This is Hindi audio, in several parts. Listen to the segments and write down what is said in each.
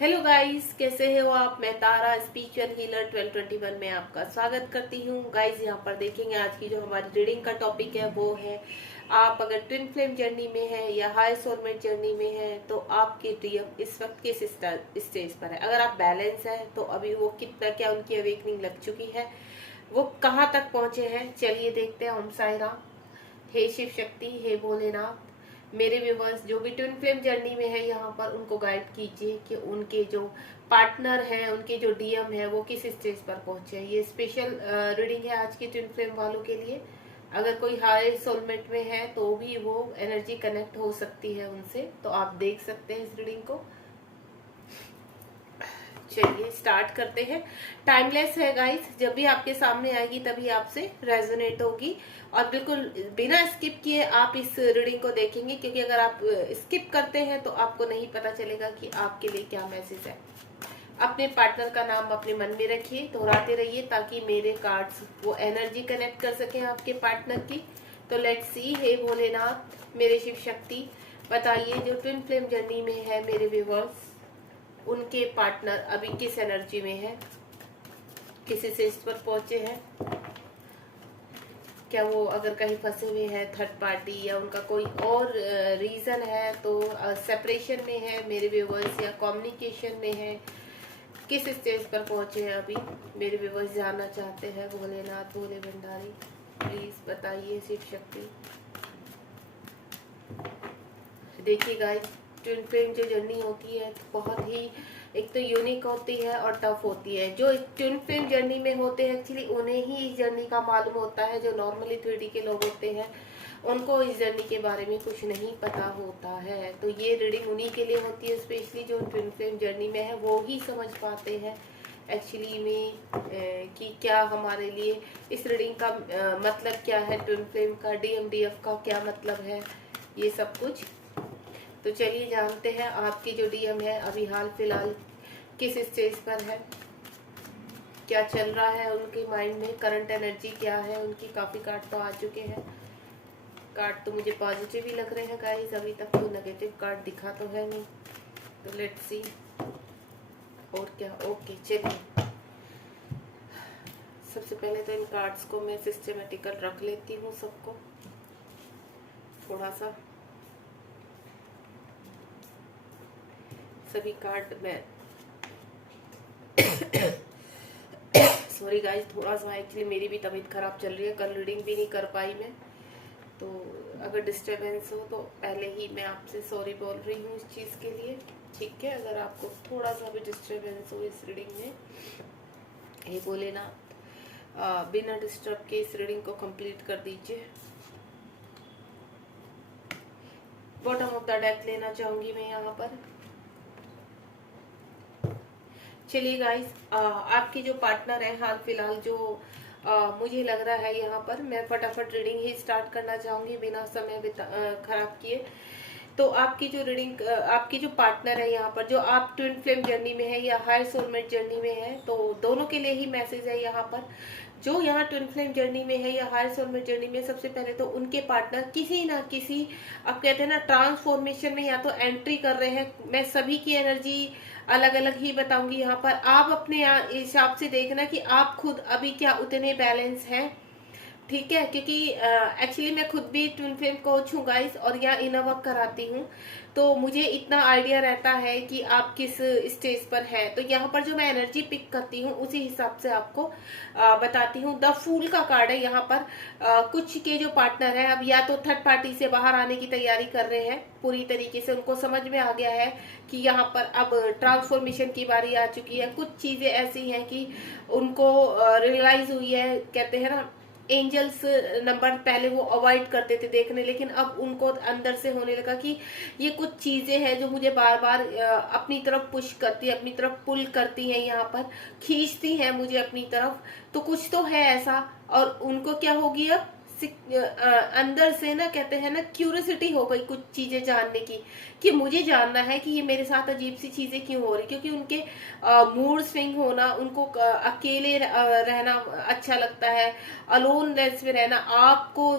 हेलो गाइस, कैसे हो आप। मैं तारा स्पिरिचुअल हीलर 1221 में आपका स्वागत करती हूँ। गाइस यहाँ पर देखेंगे आज की जो हमारी रीडिंग का टॉपिक है वो है, आप अगर ट्विन फ्लेम जर्नी में है या हाई सोलमेट जर्नी में है तो आपके डीएम इस वक्त किस स्टेज पर है। अगर आप बैलेंस है तो अभी वो कितना क्या उनकी अवेकनिंग लग चुकी है, वो कहाँ तक पहुंचे हैं, चलिए देखते हैं। ओम साई राम। हे शिव शक्ति, हे भोलेनाथ, मेरे व्यूवर्स जो भी ट्विन फ्लेम जर्नी में है यहाँ पर उनको गाइड कीजिए कि उनके जो पार्टनर है, उनके जो डीएम है वो किस स्टेज पर पहुंचे हैं। ये स्पेशल रीडिंग है आज के ट्विन फ्लेम वालों के लिए। अगर कोई हाई सोलमेट में है तो भी वो एनर्जी कनेक्ट हो सकती है उनसे, तो आप देख सकते हैं इस रीडिंग को। चलिए स्टार्ट करते हैं। टाइमलेस है गाइस, जब भी आपके सामने आएगी तभी आपसे रेजोनेट होगी और बिल्कुल बिना स्किप किए आप इस रीडिंग को देखेंगे, क्योंकि अगर आप स्किप करते हैं तो आपको नहीं पता चलेगा कि आपके लिए क्या मैसेज है। अपने पार्टनर का नाम अपने मन में रखिए, दोहराते रहिए ताकि मेरे कार्ड्स वो एनर्जी कनेक्ट कर सकें आपके पार्टनर की। तो लेट्स सी। हे भोलेनाथ, मेरे शिव शक्ति, बताइए जो ट्विन फ्लेम जर्नी में है मेरे व्यूवर्स, उनके पार्टनर अभी किस एनर्जी में है, किस स्टेज पर पहुंचे हैं। क्या वो अगर कहीं फंसे हुए हैं थर्ड पार्टी, या उनका कोई और रीजन है, तो सेपरेशन में है मेरे व्यूवर्स, या कम्युनिकेशन में है, किस स्टेज पर पहुंचे हैं अभी मेरे व्यूवर्स जानना चाहते हैं। भोलेनाथ भोले भंडारी प्लीज बताइए शिव शक्ति। देखिए गाइस, ट्विन फ्लेम जो जर्नी होती है बहुत ही एक तो यूनिक होती है और टफ होती है। जो ट्विन फ्लेम जर्नी में होते हैं एक्चुअली उन्हें ही इस जर्नी का मालूम होता है। जो नॉर्मली 3D के लोग होते हैं उनको इस जर्नी के बारे में कुछ नहीं पता होता है। तो ये रीडिंग उन्हीं के लिए होती है, स्पेशली जो ट्विन फ्लेम जर्नी में है वो ही समझ पाते हैं एक्चुअली में कि क्या हमारे लिए इस रीडिंग का मतलब क्या है, ट्विन फ्लेम का DMDF का क्या मतलब है, ये सब कुछ। तो चलिए जानते हैं आपकी जो डीएम है अभी हाल फिलहाल किस स्टेज पर है, क्या चल रहा है उनके माइंड में, करंट एनर्जी क्या है उनकी। काफी कार्ड तो आ चुके हैं। कार्ड तो मुझे पॉजिटिव ही लग रहे हैं गाइस, अभी तक कोई नेगेटिव कार्ड दिखा तो है नहीं। तो लेट्स सी और क्या। ओके चलिए, सबसे पहले तो इन कार्ड्स को मैं सिस्टमेटिकल रख लेती हूँ सबको थोड़ा सा। सभी कार्ड में सॉरी गाइस, थोड़ा सा एक्चुअली मेरी भी तबीयत खराब चल रही है, कल रीडिंग भी नहीं कर पाई मैं, तो अगर डिस्टरबेंस हो तो पहले ही मैं आपसे सॉरी बोल रही हूँ इस चीज़ के लिए, ठीक है। अगर आपको थोड़ा सा भी डिस्टरबेंस हो इस रीडिंग में, हे भोलेनाथ बिना डिस्टर्ब के इस रीडिंग को कंप्लीट कर दीजिए। बॉटम ऑफ द डेक लेना चाहूंगी मैं यहाँ पर। चलिए गाइस, आपकी जो पार्टनर है हाल फिलहाल जो मुझे लग रहा है यहाँ पर, मैं फटाफट रीडिंग ही स्टार्ट करना चाहूंगी बिना समय खराब किए। तो आपकी जो रीडिंग, आपकी जो पार्टनर है यहाँ पर, जो आप ट्विन फ्लेम जर्नी में है या हाई सोलमेट जर्नी में है, तो दोनों के लिए ही मैसेज है यहाँ पर। जो यहाँ ट्विन फ्लेम जर्नी में है या हाई सोलमेट जर्नी में, सबसे पहले तो उनके पार्टनर किसी ना किसी, आप कहते हैं ना, ट्रांसफॉर्मेशन में या तो एंट्री कर रहे हैं। मैं सभी की एनर्जी अलग अलग ही बताऊंगी यहाँ पर। आप अपने हिसाब से देखना कि आप खुद अभी क्या उतने बैलेंस हैं, ठीक है। क्योंकि एक्चुअली मैं खुद भी ट्विन फ्लेम कोच हूँ गाइस, और यहाँ इनर वर्क कराती हूँ, तो मुझे इतना आइडिया रहता है कि आप किस स्टेज पर है। तो यहाँ पर जो मैं एनर्जी पिक करती हूँ उसी हिसाब से आपको बताती हूँ। द फूल का कार्ड है यहाँ पर। कुछ के जो पार्टनर है अब या तो थर्ड पार्टी से बाहर आने की तैयारी कर रहे हैं पूरी तरीके से, उनको समझ में आ गया है कि यहाँ पर अब ट्रांसफॉर्मेशन की बारी आ चुकी है। कुछ चीजें ऐसी हैं कि उनको रियलाइज हुई है, कहते हैं ना, एंजल्स नंबर पहले वो अवॉइड करते थे देखने, लेकिन अब उनको अंदर से होने लगा कि ये कुछ चीजें हैं जो मुझे बार बार अपनी तरफ पुश करती है, अपनी तरफ पुल करती हैं, यहाँ पर खींचती हैं मुझे अपनी तरफ। तो कुछ तो है ऐसा, और उनको क्या होगी अब अंदर से ना कहते हैं ना क्यूरियोसिटी हो गई कुछ चीजें जानने की, कि मुझे जानना है कि ये मेरे साथ अजीब सी चीजें क्यों हो रही, क्योंकि उनके मूड स्विंग होना, उनको अकेले रहना अच्छा लगता है, अलोननेस में रहना, आपको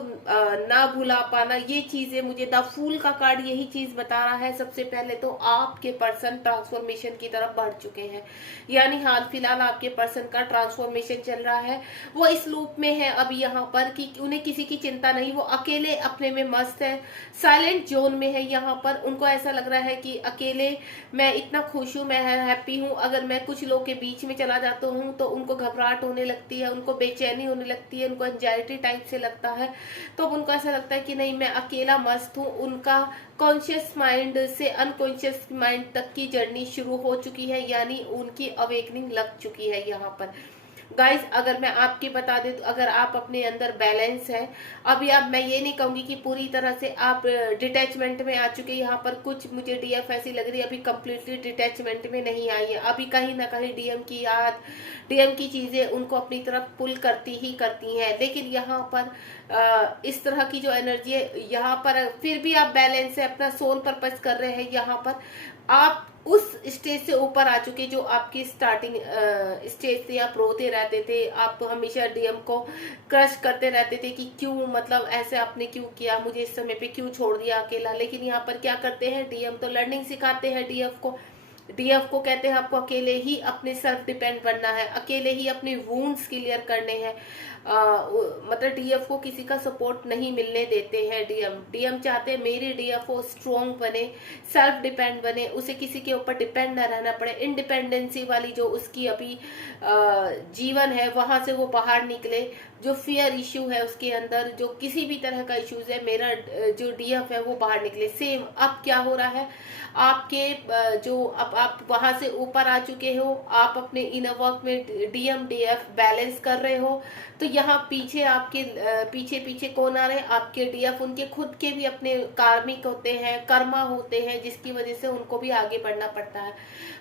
ना भुला पाना, ये चीजें मुझे द फूल का कार्ड यही चीज बता रहा है। सबसे पहले तो आपके पर्सन ट्रांसफॉर्मेशन की तरफ बढ़ चुके हैं, यानी हाल फिलहाल आपके पर्सन का ट्रांसफॉर्मेशन चल रहा है। वो इस लूप में है अभी यहाँ पर कि उन्हें किसी की चिंता नहीं, वो अकेले अपने में मस्त है, साइलेंट जोन में है। यहाँ पर उनको ऐसा लग रहा है कि अकेले मैं इतना खुश हूँ, मैं हैप्पी हूँ, अगर मैं कुछ लोग के बीच में चला जाता हूँ तो उनको घबराहट होने लगती है, उनको बेचैनी होने लगती है, उनको एंजाइटी टाइप से लगता है। तो उनको ऐसा लगता है कि नहीं मैं अकेला मस्त हूँ। उनका कॉन्शियस माइंड से अनकॉन्शियस माइंड तक की जर्नी शुरू हो चुकी है, यानी उनकी अवेकनिंग लग चुकी है यहाँ पर। गाइज अगर मैं आपकी बता दें तो अगर आप अपने अंदर बैलेंस है, अभी आप, मैं ये नहीं कहूंगी कि पूरी तरह से आप डिटैचमेंट में आ चुके, यहाँ पर कुछ मुझे डीएफ ऐसी लग रही है अभी कंप्लीटली डिटैचमेंट में नहीं आई है, अभी कहीं ना कहीं डीएम की याद, डीएम की चीजें उनको अपनी तरफ पुल करती ही करती हैं। लेकिन यहाँ पर इस तरह की जो एनर्जी है यहाँ पर, फिर भी आप बैलेंस है, अपना सोल पर्पस कर रहे हैं। यहाँ पर आप उस स्टेज से ऊपर आ चुके जो आपकी स्टार्टिंग स्टेज से आप रोते रहते थे, आप हमेशा डीएम को क्रश करते रहते थे कि क्यों, मतलब ऐसे आपने क्यों किया, मुझे इस समय पे क्यों छोड़ दिया अकेला। लेकिन यहाँ पर क्या करते हैं डीएम, तो लर्निंग सिखाते हैं डीएफ को। डीएफ को कहते हैं आपको अकेले ही अपने सेल्फ डिपेंड बनना है, अकेले ही अपने वूंड्स क्लियर करने हैं। मतलब डीएफ को किसी का सपोर्ट नहीं मिलने देते हैं डीएम। डीएम चाहते हैं मेरे डीएफ वो स्ट्रॉन्ग बने, सेल्फ डिपेंड बने, उसे किसी के ऊपर डिपेंड न रहना पड़े। इंडिपेंडेंसी वाली जो उसकी अभी जीवन है वहां से वो बाहर निकले। जो फियर इश्यू है उसके अंदर, जो किसी भी तरह का इश्यूज है, मेरा जो डीएफ है वो बाहर निकले। सेम अब क्या हो रहा है, आपके जो अब आप वहां से ऊपर आ चुके हो, आप अपने इनर वर्क में डीएम डीएफ बैलेंस कर रहे हो। तो यहाँ पीछे आपके पीछे पीछे कौन आ रहे हैं, आपके डीएफ, उनके खुद के भी अपने कार्मिक होते हैं, कर्मा होते हैं, जिसकी वजह से उनको भी आगे बढ़ना पड़ता है।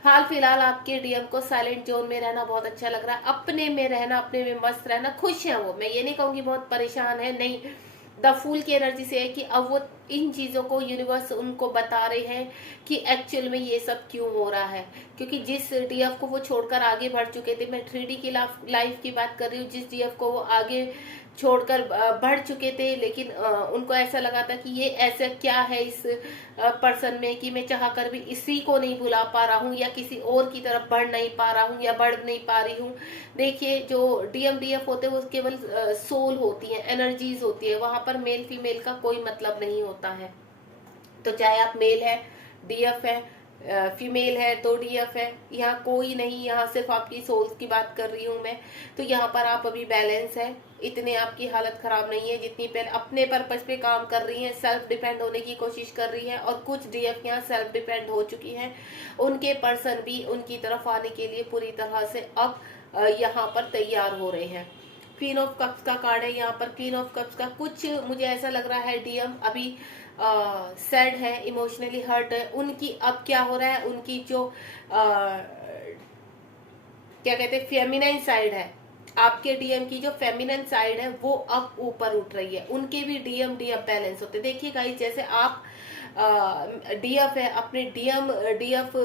हाल फिलहाल आपके डीएम को साइलेंट जोन में रहना बहुत अच्छा लग रहा है, अपने में रहना, अपने में मस्त रहना, खुश है वो। मैं ये नहीं कहूंगी बहुत परेशान है, नहीं, द फूल की एनर्जी से है कि अब वो इन चीजों को यूनिवर्स उनको बता रहे हैं कि एक्चुअल में ये सब क्यों हो रहा है। क्योंकि जिस डीएफ को वो छोड़कर आगे बढ़ चुके थे, मैं 3D की लाइफ की बात कर रही हूँ, जिस डीएफ को वो आगे छोड़कर बढ़ चुके थे, लेकिन उनको ऐसा लगा था कि ये ऐसा क्या है इस पर्सन में कि मैं चाह कर भी इसी को नहीं भुला पा रहा हूँ, या किसी और की तरफ बढ़ नहीं पा रहा हूँ, या बढ़ नहीं पा रही हूँ। देखिए जो डीएम डीएफ होते हैं वो केवल सोल होती है, एनर्जीज होती है, वहां पर मेल फीमेल का कोई मतलब नहीं होता है। तो चाहे आप मेल है डीएफ है, फीमेल है तो डीएफ है, यहाँ कोई नहीं, यहाँ सिर्फ आपकी सोल्स की बात कर रही हूँ मैं। तो यहाँ पर आप अभी बैलेंस है, इतने आपकी हालत खराब नहीं है जितनी पहले, अपने पर्पस पे काम कर रही हैं, सेल्फ डिपेंड होने की कोशिश कर रही हैं। और कुछ डीएफ यहाँ सेल्फ डिपेंड हो चुकी हैं, उनके पर्सन भी उनकी तरफ आने के लिए पूरी तरह से अब यहाँ पर तैयार हो रहे हैं। क्वीन ऑफ कप्स का कार्ड है यहाँ पर। क्वीन ऑफ कप्स का कुछ मुझे ऐसा लग रहा है डीएम अभी सैड है, इमोशनली हर्ट है। उनकी अब क्या हो रहा है, उनकी जो क्या कहते हैं फेमिनाइन साइड है, आपके डीएम की जो फेमिनाइन साइड है वो अब ऊपर उठ रही है। उनके भी डीएम डीएफ बैलेंस होते, देखिए गाइस, जैसे आप डीएफ है, अपने डीएफ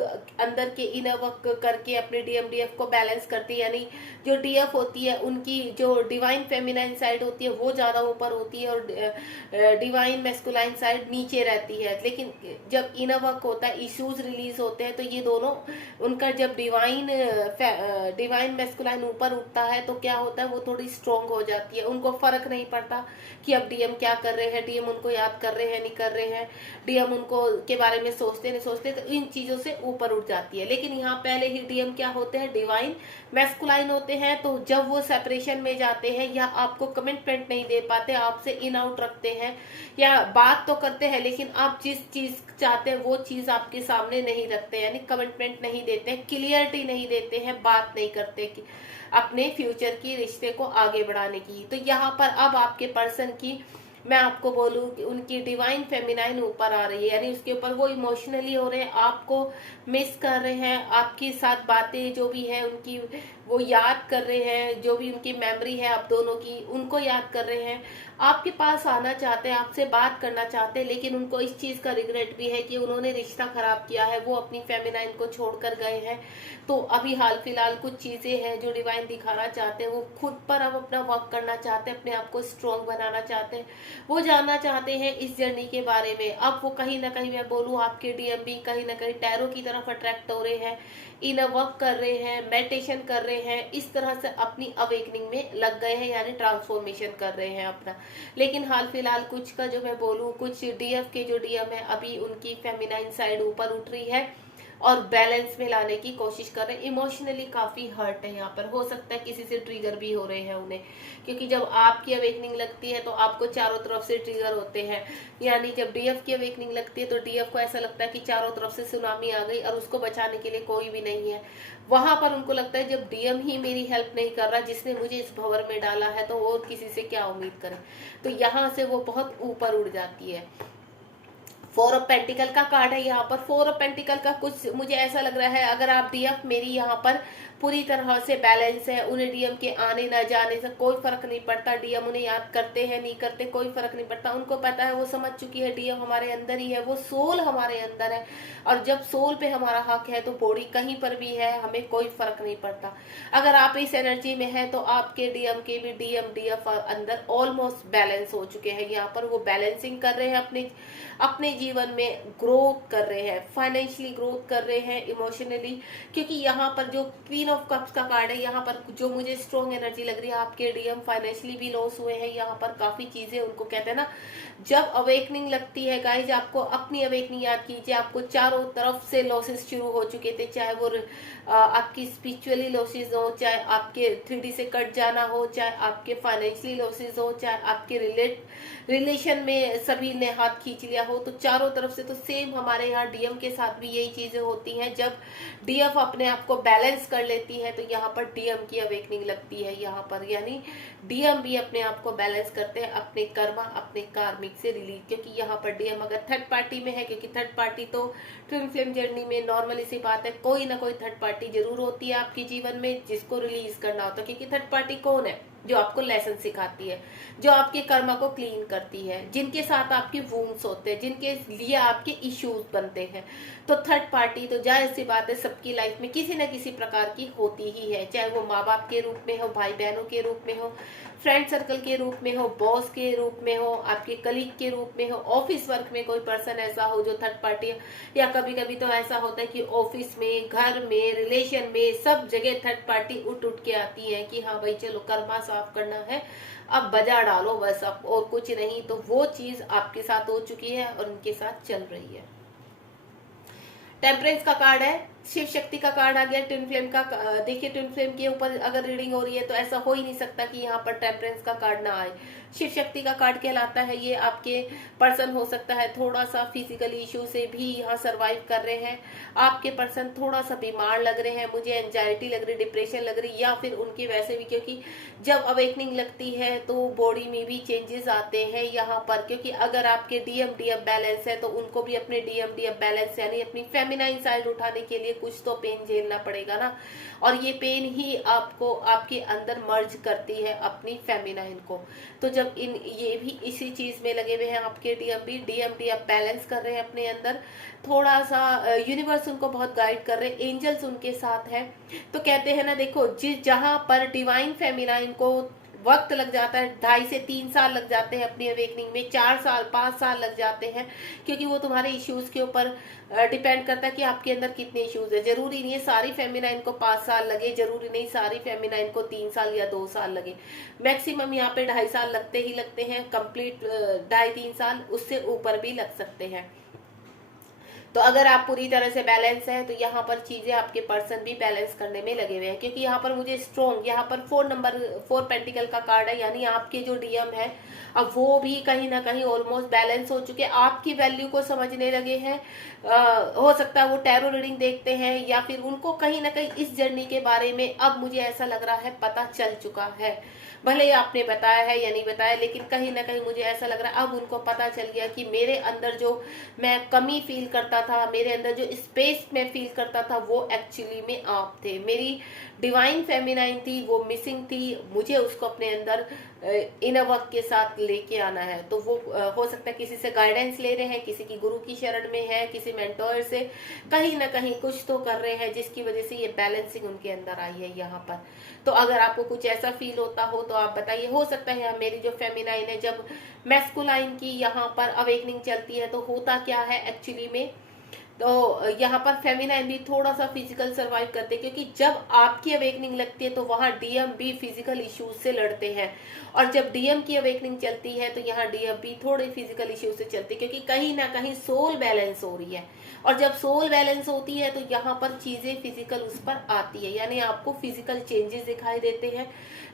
अंदर के इनर वर्क करके अपने डीएम डीएफ को बैलेंस करती है, यानी जो डीएफ होती है उनकी जो डिवाइन फेमिनाइन साइड होती है वो ज्यादा ऊपर होती है और डिवाइन मैस्कुलाइन साइड नीचे रहती है। लेकिन जब इनर वर्क होता है, इश्यूज रिलीज होते हैं, तो ये दोनों उनका जब डिवाइन मैस्कुलाइन ऊपर उठता है तो क्या होता है, वो थोड़ी स्ट्रोंग हो जाती है। उनको फर्क नहीं पड़ता कि अब डीएम क्या कर रहे हैं, डीएम उनको याद कर रहे हैं नहीं कर रहे हैं, डीएम उनको के बारे में सोचते नहीं सोचते, तो इन चीजों से ऊपर उठ जाती है। लेकिन यहाँ पहले ही डीएम क्या होते हैं, डिवाइन मैस्कुलाइन होते हैं। तो जब वो सेपरेशन में जाते हैं या आपको कमिटमेंट नहीं दे पाते, आपसे इन आउट रखते हैं, या बात तो करते हैं लेकिन आप जिस चीज चाहते हैं वो चीज आपके सामने नहीं रखते, यानी कमिटमेंट नहीं देते हैं, क्लियरिटी नहीं देते हैं, बात नहीं करते कि अपने फ्यूचर की रिश्ते को आगे बढ़ाने की। तो यहाँ पर अब आपके पर्सन की मैं आपको बोलूं कि उनकी डिवाइन फेमिनाइन ऊपर आ रही है, यानी उसके ऊपर वो इमोशनली हो रहे हैं, आपको मिस कर रहे हैं, आपके साथ बातें जो भी है उनकी वो याद कर रहे हैं, जो भी उनकी मेमोरी है आप दोनों की उनको याद कर रहे हैं, आपके पास आना चाहते हैं, आपसे बात करना चाहते हैं, लेकिन उनको इस चीज का रिग्रेट भी है कि उन्होंने रिश्ता खराब किया है, वो अपनी फेमिनाइन को छोड़कर गए हैं। तो अभी हाल फिलहाल कुछ चीजें हैं जो डिवाइन दिखाना चाहते हैं, वो खुद पर अब अपना वर्क करना चाहते हैं, अपने आप को स्ट्रॉन्ग बनाना चाहते हैं, वो जानना चाहते हैं इस जर्नी के बारे में। अब वो कहीं ना कहीं, मैं बोलूँ, आपके डीएम भी कहीं ना कहीं टैरो की तरफ अट्रैक्ट हो रहे हैं, इनर वर्क कर रहे हैं, मेडिटेशन कर रहे हैं, इस तरह से अपनी अवेकनिंग में लग गए हैं, यानी ट्रांसफॉर्मेशन कर रहे हैं अपना। लेकिन हाल फिलहाल कुछ का जो मैं बोलूँ, कुछ डीएफ के जो डीएम है अभी उनकी फेमिनाइन साइड ऊपर उठ रही है और बैलेंस में लाने की कोशिश कर रहे हैं। इमोशनली काफी हर्ट है यहाँ पर, हो सकता है किसी से ट्रिगर भी हो रहे हैं उन्हें, क्योंकि जब आपकी अवेकनिंग लगती है तो आपको चारों तरफ से ट्रिगर होते हैं, यानी जब डीएफ की अवेकनिंग लगती है तो डीएफ को ऐसा लगता है कि चारों तरफ से सुनामी आ गई और उसको बचाने के लिए कोई भी नहीं है। वहां पर उनको लगता है जब डीएम ही मेरी हेल्प नहीं कर रहा, जिसने मुझे इस भंवर में डाला है, तो और किसी से क्या उम्मीद करें। तो यहाँ से वो बहुत ऊपर उड़ जाती है। 4 ऑफ पेंटिकल का कार्ड है यहाँ पर। 4 ऑफ पेंटिकल का कुछ मुझे ऐसा लग रहा है, अगर आप डीएफ मेरी यहाँ पर पूरी तरह से बैलेंस है, उन्हें डीएम के आने न जाने से कोई फर्क नहीं पड़ता, डीएम उन्हें याद करते हैं नहीं करते कोई फर्क नहीं पड़ता, उनको पता है, वो समझ चुकी है डीएम हमारे अंदर ही है, वो सोल हमारे अंदर है, और जब सोल पे हमारा हक है तो बॉडी कहीं पर भी है, हमें कोई फर्क नहीं पड़ता। अगर आप इस एनर्जी में है तो आपके डीएम के भी डीएम डीएफ अंदर ऑलमोस्ट बैलेंस हो चुके हैं, यहाँ पर वो बैलेंसिंग कर रहे हैं, अपने जीवन में ग्रोथ कर रहे हैं, फाइनेंशियली ग्रोथ कर रहे हैं, इमोशनली, क्योंकि यहाँ पर जो क्वीन ऑफ कप्स का कार्ड है, यहाँ पर जो मुझे स्ट्रॉन्ग एनर्जी लग रही है, आपके डीएम फाइनेंशियली भी लॉस हुए हैं, यहाँ पर काफी चीजें, उनको कहते हैं ना, जब अवेकनिंग लगती है गाइज, आपको अपनी अवेकनिंग याद कीजिए, आपको चारों तरफ से लॉसेस शुरू हो चुके थे, चाहे वो आपकी स्पिरिचुअली लॉसेस हो, चाहे आपके 3D से कट जाना हो, चाहे आपके फाइनेंशियली लॉसेस हो, चाहे आपके रिलेशन में सभी ने हाथ खींच लिया हो, तो चारों तरफ से। तो सेम हमारे यहाँ डीएम के साथ भी यही चीजें होती हैं, जब डीएफ अपने आप को बैलेंस कर लेती है तो यहाँ पर डीएम की अवेकनिंग लगती है यहाँ पर, यानी डीएम भी अपने आप को बैलेंस करते हैं अपने कर्मा, अपने कार्मिक से रिलीज, क्योंकि यहाँ पर डीएम अगर थर्ड पार्टी में है, क्योंकि थर्ड पार्टी तो ट्विन फ्लेम जर्नी में नॉर्मल सी बात है, कोई ना कोई थर्ड पार्टी जरूर होती है आपके जीवन में जिसको रिलीज करना होता है, क्योंकि थर्ड पार्टी कौन है? जो आपको लेसन सिखाती है, जो आपके कर्मा को क्लीन करती है, जिनके साथ आपके वूंड्स होते हैं, जिनके लिए आपके इश्यूज बनते हैं। तो थर्ड पार्टी तो जाहिर सी बात है सबकी लाइफ में किसी न किसी प्रकार की होती ही है, चाहे वो माँ बाप के रूप में हो, भाई बहनों के रूप में हो, फ्रेंड सर्कल के रूप में हो, बॉस के रूप में हो, आपके कलीग के रूप में हो, ऑफिस वर्क में कोई पर्सन ऐसा हो जो थर्ड पार्टी है, या कभी कभी तो ऐसा होता है कि ऑफिस में, घर में, रिलेशन में, सब जगह थर्ड पार्टी उठ के आती है कि हाँ भाई चलो कर्मा साफ करना है, अब बजा डालो बस, अब और कुछ नहीं। तो वो चीज आपके साथ हो चुकी है और उनके साथ चल रही है। टेम्परेंस का कार्ड है, शिव शक्ति का कार्ड आ गया। ट्विन फ्लेम का देखिए, ट्विन फ्लेम के ऊपर अगर रीडिंग हो रही है तो ऐसा हो ही नहीं सकता कि यहाँ पर टेम्परेंस का कार्ड ना आए। शिव शक्ति का कार्ड कहलाता है, ये आपके पर्सन हो सकता है थोड़ा सा फिजिकल इश्यू से भी यहाँ सरवाइव कर रहे हैं, आपके पर्सन थोड़ा सा बीमार लग रहे हैं, मुझे एंजाइटी लग रही, डिप्रेशन लग रही, या फिर उनके वैसे भी, क्योंकि जब अवेकनिंग लगती है तो बॉडी में भी चेंजेस आते हैं यहाँ पर, क्योंकि अगर आपके डीएम डीएफ बैलेंस है तो उनको भी अपने डीएम डीएफ बैलेंस यानी अपनी फेमिनाइन साइड उठाने के लिए कुछ तो पेन झेलना पड़ेगा ना, और ये पेन ही आपको आपके अंदर मर्ज करती है अपनी फेमिनाइन को। तो जब ये भी इसी चीज में लगे हुए हैं, आपके डीएम भी आप बैलेंस कर रहे हैं अपने अंदर, थोड़ा सा यूनिवर्स उनको बहुत गाइड कर रहे हैं, एंजल्स उनके साथ हैं। तो कहते हैं ना, देखो जिस जहां पर डिवाइन फेमिनाइन को वक्त लग जाता है, 2.5 से 3 साल लग जाते हैं अपनी अवेकनिंग में, 4 साल 5 साल लग जाते हैं, क्योंकि वो तुम्हारे इश्यूज के ऊपर डिपेंड करता है कि आपके अंदर कितने इश्यूज है। जरूरी नहीं है सारी फेमिनाइन को 5 साल लगे, जरूरी नहीं सारी फेमिनाइन को 3 साल या 2 साल लगे, मैक्सिमम यहाँ पे 2.5 साल लगते ही लगते हैं, कंप्लीट 2.5-3 साल, उससे ऊपर भी लग सकते हैं। तो अगर आप पूरी तरह से बैलेंस है तो यहाँ पर चीजें आपके पर्सन भी बैलेंस करने में लगे हुए हैं, क्योंकि यहाँ पर मुझे स्ट्रॉन्ग, यहाँ पर 4 पेंटिकल का कार्ड है, यानी आपके जो डीएम है अब वो भी कहीं ना कहीं ऑलमोस्ट बैलेंस हो चुके, आपकी वैल्यू को समझने लगे हैं। हो सकता है वो टैरो रीडिंग देखते हैं, या फिर उनको कहीं ना कहीं इस जर्नी के बारे में अब मुझे ऐसा लग रहा है पता चल चुका है। भले ही आपने बताया है या नहीं बताया, लेकिन कहीं ना कहीं मुझे ऐसा लग रहा है अब उनको पता चल गया कि मेरे अंदर जो मैं कमी फील करता था, मेरे अंदर जो स्पेस में फील करता था, वो एक्चुअली में आप थे। मेरी डिवाइन फेमिनाइन थी, वो मिसिंग थी, मुझे उसको अपने अंदर इनर वर्क के साथ लेके आना है। तो वो हो सकता है किसी से गाइडेंस ले रहे हैं, किसी की गुरु की शरण में है, किसी मेंटोर से कहीं ना कहीं कुछ तो कर रहे हैं, जिसकी वजह से ये बैलेंसिंग उनके अंदर आई है यहाँ पर। तो अगर आपको कुछ ऐसा फील होता हो तो आप बताइए। हो सकता है मेरी जो फेमिनाइन है, जब मैस्कुलाइन की यहाँ पर अवेकनिंग चलती है तो होता क्या है एक्चुअली में, तो यहाँ पर फेमिनाइन भी थोड़ा सा फिजिकल सरवाइव करते हैं, क्योंकि जब आपकी अवेकनिंग लगती है तो वहां डीएम भी फिजिकल इश्यूज से लड़ते हैं, और जब डीएम की अवेकनिंग चलती है तो यहाँ डीएम भी थोड़े फिजिकल इश्यूज से चलते हैं, क्योंकि कहीं ना कहीं सोल बैलेंस हो रही है। और जब सोल बैलेंस होती है तो यहाँ पर चीजें फिजिकल उस पर आती है, यानी आपको फिजिकल चेंजेस दिखाई देते हैं।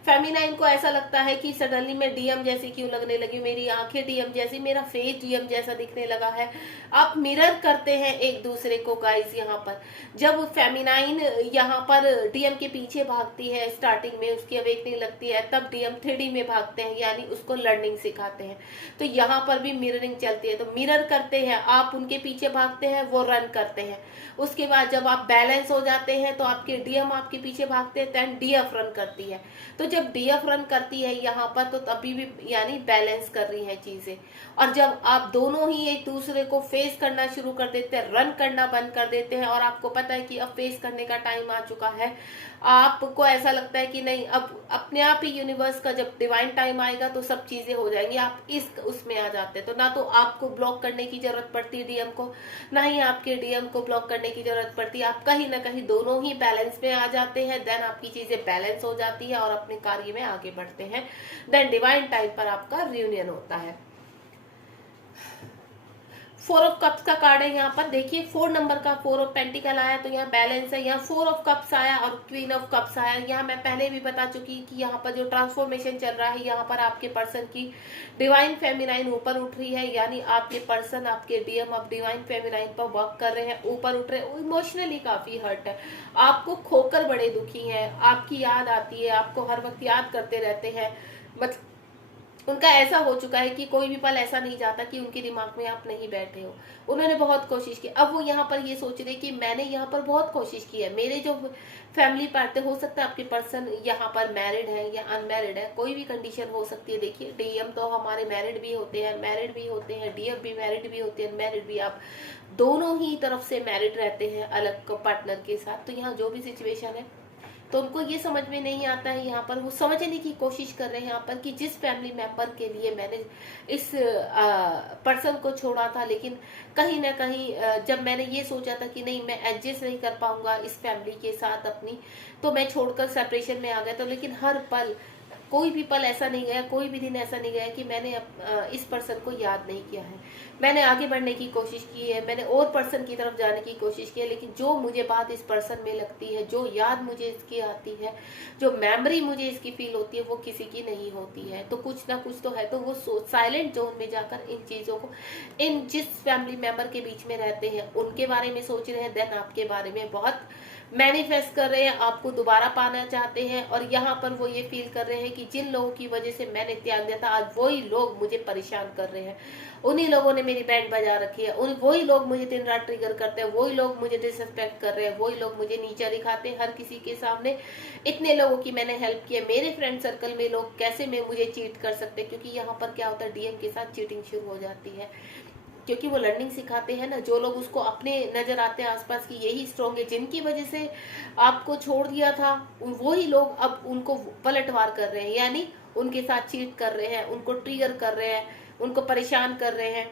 फेमिनाइन को ऐसा लगता है कि सडनली मैं डीएम जैसी क्यों लगने लगी, मेरी आंखें डीएम जैसी, मेरा फेस डीएम जैसा दिखने लगा है। आप मिरर करते हैं एक दूसरे को गाइस। यहाँ पर जब फेमिनाइन यहाँ पर डीएम के पीछे भागती है, स्टार्टिंग में उसकी अवेकनिंग लगती है, तब डीएम 3D में भागते हैं, यानी उसको लर्निंग सिखाते हैं। तो यहाँ पर भी मिररिंग चलती है, तो मिरर करते हैं, आप उनके पीछे भागते हैं, वो रन करते हैं। उसके बाद जब आप बैलेंस हो जाते हैं तो आपके डीएम आपके पीछे भागते हैं, देन डीएफ रन करती है। तो जब डीएफ रन करती है यहाँ पर तो तभी भी यानी बैलेंस कर रही है चीजें। और जब आप दोनों ही एक दूसरे को फेस करना शुरू कर देते हैं, रन करना बंद कर देते हैं, और आपको पता है कि अब फेस करने का टाइम आ चुका है, आपको ऐसा लगता है कि नहीं अब अपने आप ही यूनिवर्स का जब डिवाइन टाइम आएगा तो सब चीजें हो जाएंगी, आप इस उसमें आ जाते हैं। तो ना तो आपको ब्लॉक करने की जरूरत पड़ती डीएम को, ना ही आपके डीएम को ब्लॉक करने की जरूरत पड़ती। आप कहीं ना कहीं दोनों ही बैलेंस में आ जाते हैं, देन आपकी चीजें बैलेंस हो जाती है और अपने कार्य में आगे बढ़ते हैं। देन डिवाइन टाइम पर आपका रियूनियन होता है। 4 ऑफ कप्स का कार्ड है यहाँ पर, देखिए 4 नंबर का 4 ऑफ पेंटिकल आया तो यहाँ बैलेंस है। यहाँ 4 ऑफ कप्स आया और क्वीन ऑफ कप्स आया। यहाँ मैं पहले भी बता चुकी कि यहाँ पर जो ट्रांसफॉर्मेशन चल रहा है, यहाँ पर आपके पर्सन की डिवाइन फेमिनाइन ऊपर उठ रही है, यानी आपके पर्सन, आपके डीएम अब डिवाइन फेमिनाइन पर वर्क कर रहे हैं, ऊपर उठ रहे हैं। इमोशनली काफी हर्ट है, आपको खोकर बड़े दुखी है, आपकी याद आती है, आपको हर वक्त याद करते रहते हैं। मतलब उनका ऐसा हो चुका है कि कोई भी पल ऐसा नहीं जाता कि उनके दिमाग में आप नहीं बैठे हो। उन्होंने बहुत कोशिश की, अब वो यहाँ पर ये सोच रहे कि मैंने यहाँ पर बहुत कोशिश की है। मेरे जो फैमिली पार्टनर, हो सकता है आपके पर्सन यहाँ पर मैरिड है या अनमैरिड है, कोई भी कंडीशन हो सकती है। देखिए डीएम तो हमारे मैरिड भी होते हैं, मैरिड भी होते हैं, डीएफ भी मैरिड भी होते हैं, मैरिड भी, आप दोनों ही तरफ से मैरिड रहते हैं अलग पार्टनर के साथ। तो यहाँ जो भी सिचुएशन है तो उनको ये समझ में नहीं आता है, यहाँ पर वो समझने की कोशिश कर रहे हैं यहाँ पर कि जिस फैमिली मेंबर के लिए मैंने इस पर्सन को छोड़ा था, लेकिन कहीं ना कहीं जब मैंने ये सोचा था कि नहीं मैं एडजस्ट नहीं कर पाऊंगा इस फैमिली के साथ अपनी, तो मैं छोड़कर सेपरेशन में आ गया। तो लेकिन हर पल, कोई भी पल ऐसा नहीं गया, कोई भी दिन ऐसा नहीं गया कि मैंने इस पर्सन को याद नहीं किया है। मैंने आगे बढ़ने की कोशिश की है, मैंने और पर्सन की तरफ जाने की कोशिश की है, लेकिन जो मुझे बात इस पर्सन में लगती है, जो याद मुझे इसकी आती है, जो मेमोरी मुझे इसकी फील होती है, वो किसी की नहीं होती है। तो कुछ ना कुछ तो है। तो वो साइलेंट जोन में जाकर इन चीजों को, इन जिस फैमिली मेंबर के बीच में रहते हैं उनके बारे में सोच रहे हैं, देन आपके बारे में बहुत मैनिफेस्ट कर रहे हैं, आपको दोबारा पाना चाहते हैं। और यहाँ पर वो ये फील कर रहे हैं कि जिन लोगों की वजह से मैंने त्याग दिया था, आज वही लोग मुझे परेशान कर रहे हैं, उन्हीं लोगों ने मेरी बैंड बजा रखी है, वही लोग मुझे दिन रात ट्रिगर करते हैं, वही लोग मुझे डिसरिस्पेक्ट कर रहे हैं, वही लोग मुझे नीचा दिखाते हैं हर किसी के सामने। इतने लोगों की मैंने हेल्प की है, मेरे फ्रेंड सर्कल में लोग कैसे में मुझे चीट कर सकते हैं, क्योंकि यहाँ पर क्या होता है डीएम के साथ चीटिंग शुरू हो जाती है, क्योंकि वो लर्निंग सिखाते हैं ना। जो लोग उसको अपने नजर आते हैं आसपास की यही स्ट्रॉन्ग है, जिनकी वजह से आपको छोड़ दिया था, वही लोग अब उनको पलटवार कर रहे हैं, यानी उनके साथ चीट कर रहे हैं, उनको ट्रिगर कर रहे हैं, उनको परेशान कर रहे हैं।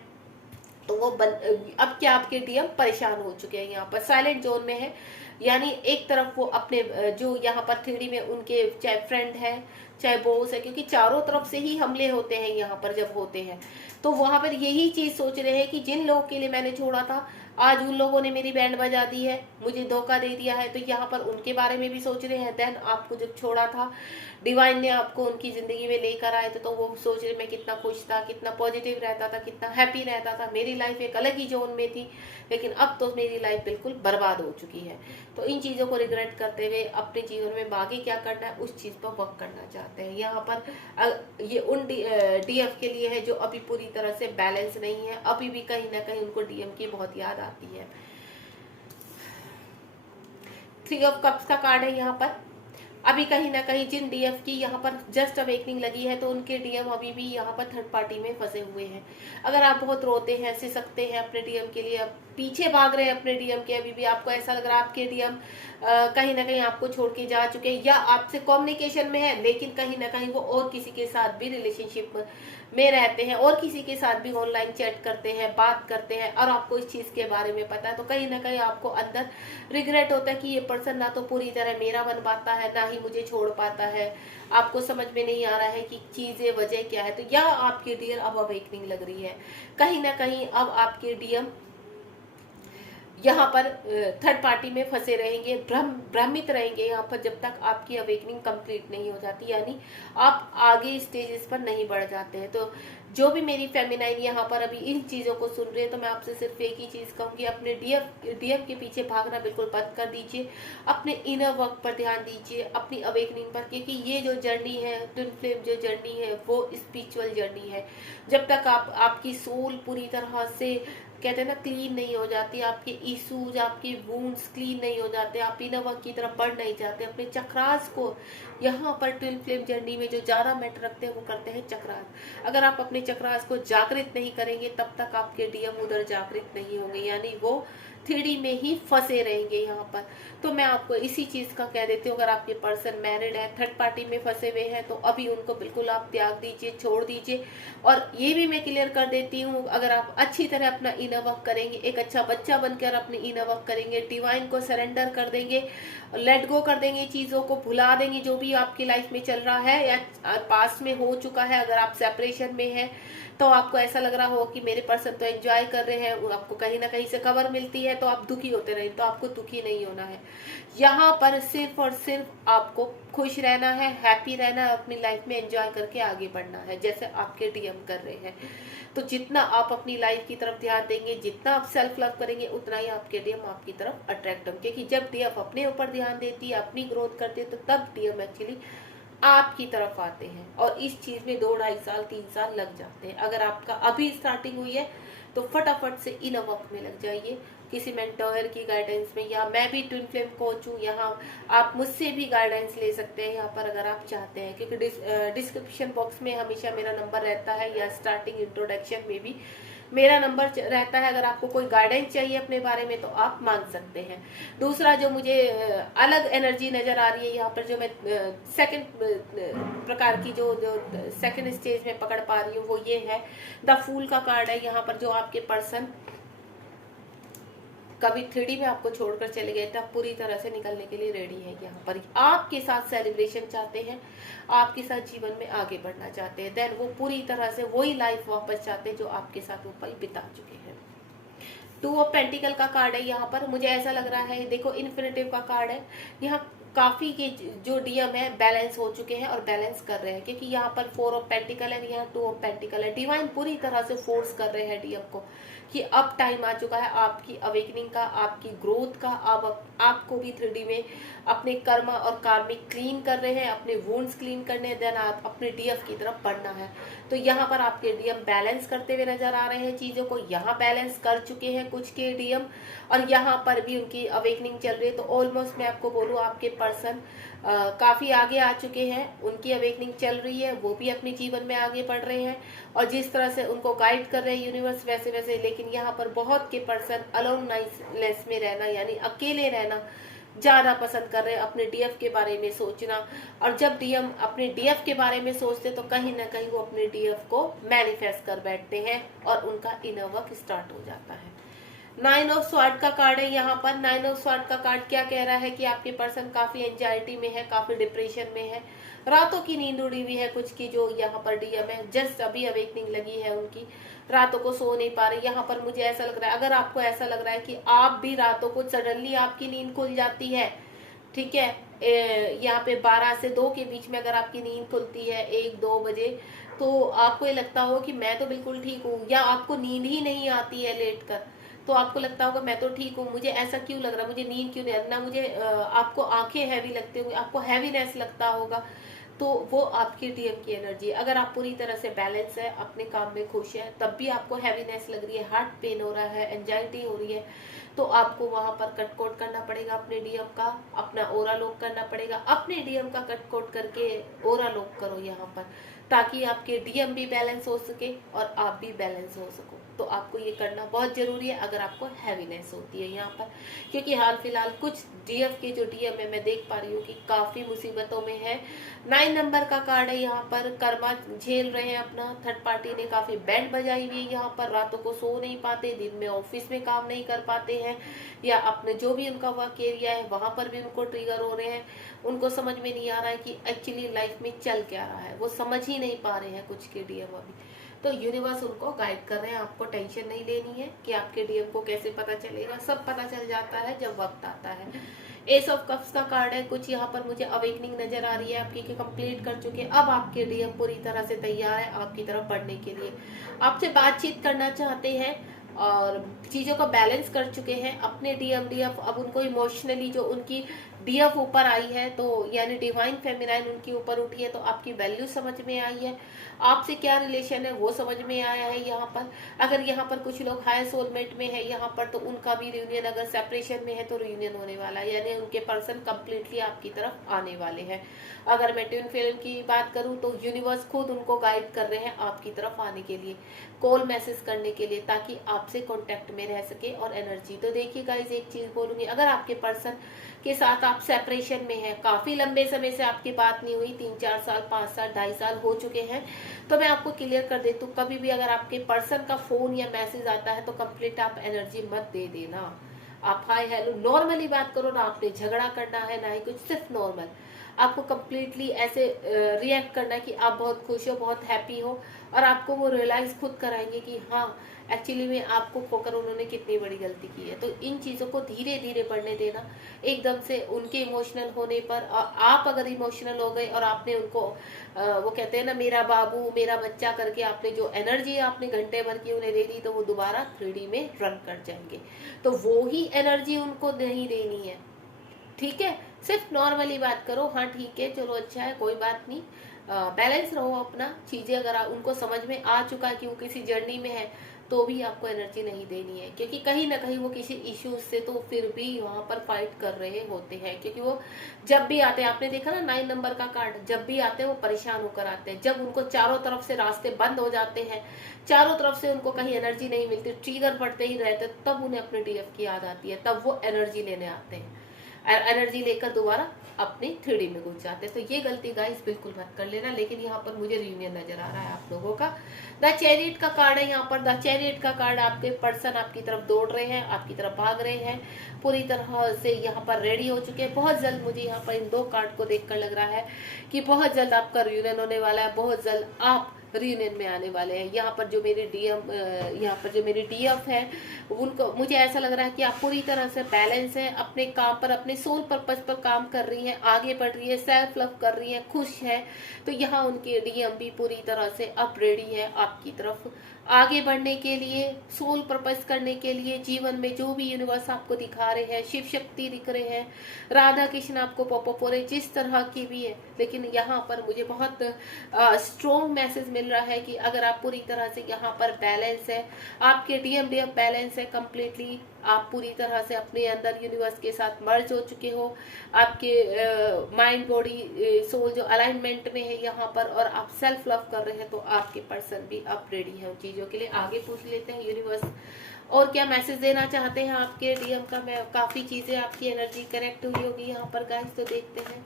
तो वो अब क्या आपके डीएम परेशान हो चुके हैं, यहाँ पर साइलेंट जोन में है। यानी एक तरफ वो अपने जो यहाँ पर 3D में उनके चाहे फ्रेंड है चाहे बॉस है, क्योंकि चारों तरफ से ही हमले होते हैं यहाँ पर जब होते हैं, तो वहां पर यही चीज सोच रहे हैं कि जिन लोगों के लिए मैंने छोड़ा था, आज उन लोगों ने मेरी बैंड बजा दी है, मुझे धोखा दे दिया है। तो यहाँ पर उनके बारे में भी सोच रहे हैं। देन आपको जब छोड़ा था, डिवाइन ने आपको उनकी जिंदगी में लेकर आए थे, तो वो सोच रहे मैं कितना खुश था, कितना पॉजिटिव रहता था, कितना हैप्पी रहता था, मेरी लाइफ एक अलग ही जोन में थी, लेकिन अब तो मेरी लाइफ बिल्कुल बर्बाद हो चुकी है। तो इन चीजों को रिग्रेट करते हुए अपने जीवन में आगे क्या करना है उस चीज पर वर्क करना चाहते हैं। जाते हैं। यहाँ पर ये उन डीएफ के लिए है जो अभी पूरी तरह से बैलेंस नहीं है, अभी भी कहीं ना कहीं उनको डीएम की बहुत याद आती है। 3 ऑफ कप्स का कार्ड है यहाँ पर। अभी कहीं ना कहीं जिन डीएफ की यहाँ पर जस्ट अवेकनिंग लगी है तो उनके डीएम अभी भी यहाँ पर थर्ड पार्टी में फंसे हुए हैं। अगर आप बहुत रोते हैं, सिसकते हैं अपने डीएम के लिए, पीछे भाग रहे हैं अपने डीएम के, अभी भी आपको ऐसा लग रहा है आपके डीएम कहीं ना कहीं आपको छोड़ के जा चुके हैं या आपसे कम्युनिकेशन में है, लेकिन कहीं ना कहीं वो और किसी के साथ भी रिलेशनशिप में रहते हैं और किसी के साथ भी ऑनलाइन चैट करते हैं, बात करते हैं, और आपको इस चीज के बारे में पता है। तो कहीं ना कहीं आपको अंदर रिग्रेट होता है कि ये पर्सन ना तो पूरी तरह मेरा बन पाता है, ना ही मुझे छोड़ पाता है। आपको समझ में नहीं आ रहा है कि चीजें वजह क्या है। तो या आपके डीएम अब अवेकनिंग लग रही है, कहीं ना कहीं अब आपके डीएम यहाँ पर थर्ड पार्टी में फंसे रहेंगे, भ्रमित रहेंगे यहाँ पर जब तक आपकी अवेकनिंग कंप्लीट नहीं हो जाती, यानी आप आगे स्टेजेस पर नहीं बढ़ जाते हैं। तो जो भी मेरी फेमिनाइन यहाँ पर अभी इन चीजों को सुन रहे हैं, तो मैं आपसे सिर्फ एक ही चीज कहूंगी, अपने डीएम के पीछे भागना बिल्कुल बंद कर दीजिए, अपने इनर वर्क पर ध्यान दीजिए, अपनी अवेकनिंग पर, क्योंकि ये जो जर्नी है, ट्विन फ्लेम जो जर्नी है, वो स्पिरिचुअल जर्नी है। जब तक आपकी सोल पूरी तरह से कहते हैं ना क्लीन नहीं हो जाती, आपके इश्यूज, आपके वुंड्स क्लीन नहीं हो जाते, आप इनर वर्क की तरफ बढ़ नहीं जाते, अपने चक्रास को यहाँ पर ट्विन फ्लेम जर्नी में जो ज्यादा मैटर रखते हैं वो करते हैं चक्रास। अगर आप अपने चक्रास को जागृत नहीं करेंगे तब तक आपके डीएम उधर जागृत नहीं होंगे, यानी वो 3D में ही फंसे रहेंगे यहाँ पर। तो मैं आपको इसी चीज का कह देती हूँ, अगर आपके पर्सन मैरिड है, थर्ड पार्टी में फंसे हुए हैं, तो अभी उनको बिल्कुल आप त्याग दीजिए, छोड़ दीजिए। और ये भी मैं क्लियर कर देती हूँ, अगर आप अच्छी तरह अपना इनर वर्क करेंगे, एक अच्छा बच्चा बनकर अपने इनर वर्क करेंगे, डिवाइन को सरेंडर कर देंगे, लेट गो कर देंगे, चीजों को भुला देंगे जो भी आपकी लाइफ में चल रहा है या पास्ट में हो चुका है। अगर आप सेपरेशन में हैं तो आपको ऐसा लग रहा हो कि मेरे पर्सन तो एंजॉय कर रहे हैं, आपको कहीं ना कहीं से खबर मिलती है तो आप दुखी होते रहे, तो आपको दुखी नहीं होना है। यहाँ पर सिर्फ और सिर्फ आपको खुश रहना है, हैप्पी रहना है, अपनी लाइफ में एंजॉय करके आगे बढ़ना है, जैसे आपके डीएम कर रहे हैं। तो जितना आप अपनी लाइफ की तरफ ध्यान देंगे, जितना आप सेल्फ लव करेंगे, उतना ही आपके डीएम आपकी तरफ अट्रैक्ट होंगे। क्योंकि जब डीएम अपने ऊपर ध्यान देती है, अपनी ग्रोथ करती है, तो तब डीएम एक्चुअली आपकी तरफ आते हैं। और इस चीज में 2-2.5 साल 3 साल लग जाते हैं। अगर आपका अभी स्टार्टिंग हुई है तो फटाफट से इनर वर्क में लग जाइए, किसी मेंटर की गाइडेंस में, या मैं भी ट्विन फ्लेम कोच हूँ, यहाँ आप मुझसे भी गाइडेंस ले सकते हैं यहाँ पर अगर आप चाहते हैं। क्योंकि डिस्क्रिप्शन बॉक्स में हमेशा मेरा नंबर रहता है, या स्टार्टिंग इंट्रोडक्शन में भी मेरा नंबर रहता है। अगर आपको कोई गाइडेंस चाहिए अपने बारे में तो आप मांग सकते हैं। दूसरा जो मुझे अलग एनर्जी नजर आ रही है यहाँ पर, जो मैं सेकंड प्रकार की जो सेकंड स्टेज में पकड़ पा रही हूँ, वो ये है द फूल का कार्ड है। यहाँ पर जो आपके पर्सन कभी 3D में आपको छोड़कर चले गए थे, पूरी तरह से निकलने के लिए रेडी है। यहाँ पर आपके साथ सेलिब्रेशन चाहते हैं, आपके साथ जीवन में आगे बढ़ना चाहते हैं, देन वो पूरी तरह से वही लाइफ वापस चाहते हैं जो आपके साथ वो पल बिता चुके हैं। 2 ऑफ पेंटिकल का कार्ड है यहाँ पर, मुझे ऐसा लग रहा है, देखो इन्फिनिटिव का कार्ड है। यहाँ काफी के जो डीएम है बैलेंस हो चुके हैं और बैलेंस कर रहे हैं, क्योंकि यहाँ पर 4 ऑफ पेंटिकल है, यहाँ 2 ऑफ पेंटिकल है। डिवाइन पूरी तरह से फोर्स कर रहे हैं डीएम को कि अब टाइम आ चुका है आपकी अवेकनिंग का, आपकी ग्रोथ का। अब आपको भी 3D में अपने कर्म और कार्मिक क्लीन कर रहे हैं, अपने वुंड्स क्लीन करने हैं, देन आप अपने डीएफ की तरफ बढ़ना है। तो यहाँ पर आपके डीएम बैलेंस करते हुए नजर आ रहे हैं चीजों को, यहाँ बैलेंस कर चुके हैं कुछ के डीएम, और यहाँ पर भी उनकी अवेकनिंग चल रही है। तो ऑलमोस्ट मैं आपको बोलूँ आपके पर्सन काफी आगे आ चुके हैं, उनकी अवेकनिंग चल रही है, वो भी अपने जीवन में आगे बढ़ रहे हैं, और जिस तरह से उनको गाइड कर रहे हैं यूनिवर्स वैसे वैसे। लेकिन यहाँ पर बहुत के पर्सन अलोननेस में रहना, यानी अकेले रहना ज्यादा पसंद कर रहे हैं, अपने डीएफ के बारे में सोचना। और जब डीएम अपने डीएफ के बारे में सोचते तो कहीं ना कहीं वो अपने डीएफ को मैनिफेस्ट कर बैठते हैं और उनका इनर वर्क स्टार्ट हो जाता है। 9 ऑफ स्वॉर्ड का कार्ड है यहाँ पर। 9 ऑफ स्वॉर्ड का कार्ड क्या कह रहा है कि आपके पर्सन काफी एंजाइटी में है, काफी डिप्रेशन में है, रातों की नींद उड़ी हुई है कुछ की, जो यहाँ पर डीएम है जस्ट अभी अवेकनिंग लगी है उनकी, रातों को सो नहीं पा रहे। यहाँ पर मुझे ऐसा लग रहा है, अगर आपको ऐसा लग रहा है कि आप भी रातों को सडनली आपकी नींद खुल जाती है, ठीक है, यहाँ पे 12 से 2 के बीच में अगर आपकी नींद खुलती है 1-2 बजे, तो आपको ये लगता हो कि मैं तो बिल्कुल ठीक हूँ, या आपको नींद ही नहीं आती है लेट कर, तो आपको लगता होगा मैं तो ठीक हूँ, मुझे ऐसा क्यों लग रहा है, मुझे नींद क्यों नहीं, ना मुझे आपको आंखें हैवी लगती होंगी, आपको हैवीनेस लगता होगा। तो वो आपकी डीएम की एनर्जी। अगर आप पूरी तरह से बैलेंस है, अपने काम में खुश है, तब भी आपको हैवीनेस लग रही है, हार्ट पेन हो रहा है, एंजाइटी हो रही है, तो आपको वहां पर कट कोट करना पड़ेगा अपने डीएम का, अपना ओरा लॉक करना पड़ेगा। अपने डीएम का कट कोट करके ओरा लॉक करो यहाँ पर, ताकि आपके डीएम भी बैलेंस हो सके और आप भी बैलेंस हो सको। तो आपको ये करना बहुत जरूरी है अगर आपको हैवीनेस होती है यहाँ पर, क्योंकि हाल फिलहाल कुछ डीएफ के जो डीएम है मैं देख पा रही हूँ कि काफी मुसीबतों में है। 9 नंबर का कार्ड है यहाँ पर, कर्मा झेल रहे हैं अपना, थर्ड पार्टी ने काफी बैंड बजाई हुई है यहाँ पर, रातों को सो नहीं पाते, दिन में ऑफिस में काम नहीं कर पाते हैं, या अपने जो भी उनका वर्क एरिया है वहां पर भी उनको ट्रिगर हो रहे हैं। उनको समझ में नहीं आ रहा है कि एक्चुअली लाइफ में चल क्या रहा है, वो समझ ही नहीं पा रहे हैं कुछ के डीएम अभी। तो यूनिवर्स उनको गाइड कर रहे हैं, आपको टेंशन नहीं लेनी है कि आपके डीएम को कैसे पता चलेगा, सब पता चल जाता है जब वक्त आता है। एस ऑफ कप्स का कार्ड है, कुछ यहाँ पर मुझे अवेकनिंग नजर आ रही है आपकी, कि कंप्लीट कर चुके, अब आपके डीएम पूरी तरह से तैयार है आपकी तरफ बढ़ने के लिए, आपसे बातचीत करना चाहते हैं और चीजों को बैलेंस कर चुके हैं अपने डीएम डीएफ। अब उनको इमोशनली जो उनकी डीएफ ऊपर आई है, तो यानी डिवाइन फेमिनाइन उनकी ऊपर उठी है, तो आपकी वैल्यू समझ में आई है, आपसे क्या रिलेशन है वो समझ में आया है यहाँ पर। अगर यहाँ पर कुछ लोग हाई सोलमेट में है यहाँ पर, तो उनका भी रियूनियन, अगर सेपरेशन में है तो रियूनियन होने वाला है, यानी उनके पर्सन कंप्लीटली आपकी तरफ आने वाले हैं। अगर मैं ट्विन फिल्म की बात करूँ तो यूनिवर्स खुद उनको गाइड कर रहे हैं आपकी तरफ आने के लिए, कॉल मैसेज करने के लिए, ताकि आपसे कांटेक्ट में रह सके और एनर्जी। तो देखिए गाइस, एक चीज बोलूंगी, अगर आपके पर्सन के साथ आप सेपरेशन में हैं, काफी लंबे समय से आपकी बात नहीं हुई, 3-4 साल, 5 साल, 2.5 साल हो चुके हैं, तो मैं आपको क्लियर कर देती हूँ, कभी भी अगर आपके पर्सन का फोन या मैसेज आता है तो कंप्लीट आप एनर्जी मत दे देना। आप हाय हेलो नॉर्मली बात करो ना, आपने झगड़ा करना है ना ही कुछ, सिर्फ नॉर्मल आपको कंप्लीटली ऐसे रिएक्ट करना है कि आप बहुत खुश हो, बहुत हैप्पी हो, और आपको वो रियलाइज खुद कराएंगे कि हाँ एक्चुअली में आपको खोकर उन्होंने कितनी बड़ी गलती की है। तो इन चीजों को धीरे धीरे बढ़ने देना, एकदम से उनके इमोशनल होने पर, और आप अगर इमोशनल हो गए और आपने उनको वो कहते हैं ना मेरा बाबू मेरा बच्चा करके, आपने जो एनर्जी आपने घंटे भर की उन्हें दे दी, तो वो दोबारा 3D में रन कर जाएंगे। तो वो ही एनर्जी उनको नहीं देनी है, ठीक है। सिर्फ नॉर्मली बात करो, हाँ ठीक है चलो अच्छा है कोई बात नहीं, बैलेंस रहो अपना चीजें। अगर उनको समझ में आ चुका है कि वो किसी जर्नी में है, तो भी आपको एनर्जी नहीं देनी है, क्योंकि कहीं ना कहीं वो किसी इश्यूज से तो फिर भी वहां पर फाइट कर रहे होते हैं। क्योंकि वो जब भी आते हैं, आपने देखा ना 9 नंबर का कार्ड, जब भी आते हैं वो परेशान होकर आते हैं। जब उनको चारों तरफ से रास्ते बंद हो जाते हैं, चारों तरफ से उनको कहीं एनर्जी नहीं मिलती, ट्रिगर पड़ते ही रहते, तब उन्हें अपने डीएफ की याद आती है, तब वो एनर्जी लेने आते हैं, एनर्जी लेकर दोबारा अपने 3D में घुस जाते हैं। तो ये गलती गाइस बिल्कुल मत कर लेना। लेकिन यहाँ पर मुझे रियूनियन नजर आ रहा है आप लोगों का। द चैरियट का कार्ड है यहाँ पर, द चैरियट का कार्ड, आपके पर्सन आपकी तरफ दौड़ रहे हैं, आपकी तरफ भाग रहे हैं, पूरी तरह से यहाँ पर रेडी हो चुके हैं। बहुत जल्द मुझे यहाँ पर इन 2 कार्ड को देखकर लग रहा है कि बहुत जल्द आपका रियूनियन होने वाला है, बहुत जल्द आप रियूनियन में आने वाले हैं। यहाँ पर जो मेरी डीएम, यहाँ पर जो मेरी डीएफ है, उनको मुझे ऐसा लग रहा है कि आप पूरी तरह से बैलेंस है, अपने काम पर, अपने सोल पर्पस पर काम कर रही हैं, आगे बढ़ रही है, सेल्फ लव कर रही है, खुश है। तो यहाँ उनकी डीएम भी पूरी तरह से अप रेडी है आपकी तरफ आगे बढ़ने के लिए, सोल पर्पस करने के लिए। जीवन में जो भी यूनिवर्स आपको दिखा रहे हैं, शिव शक्ति दिख रहे हैं, राधा कृष्ण आपको पॉपअप हो रहे, जिस तरह की भी है, लेकिन यहाँ पर मुझे बहुत स्ट्रॉन्ग मैसेज मिल रहा है कि अगर आप पूरी तरह से यहाँ पर बैलेंस है, आपके डीएम डीएफ बैलेंस है कंप्लीटली, आप पूरी तरह से अपने अंदर यूनिवर्स के साथ मर्ज हो चुके हो, आपके माइंड बॉडी सोल जो अलाइनमेंट में है यहाँ पर, और आप सेल्फ लव कर रहे हैं, तो आपके पर्सन भी अप रेडी है उन चीजों के लिए। आगे पूछ लेते हैं यूनिवर्स और क्या मैसेज देना चाहते हैं आपके डीएम का। मैं काफी चीजें आपकी एनर्जी कनेक्ट हुई होगी यहाँ पर गाइस, तो देखते हैं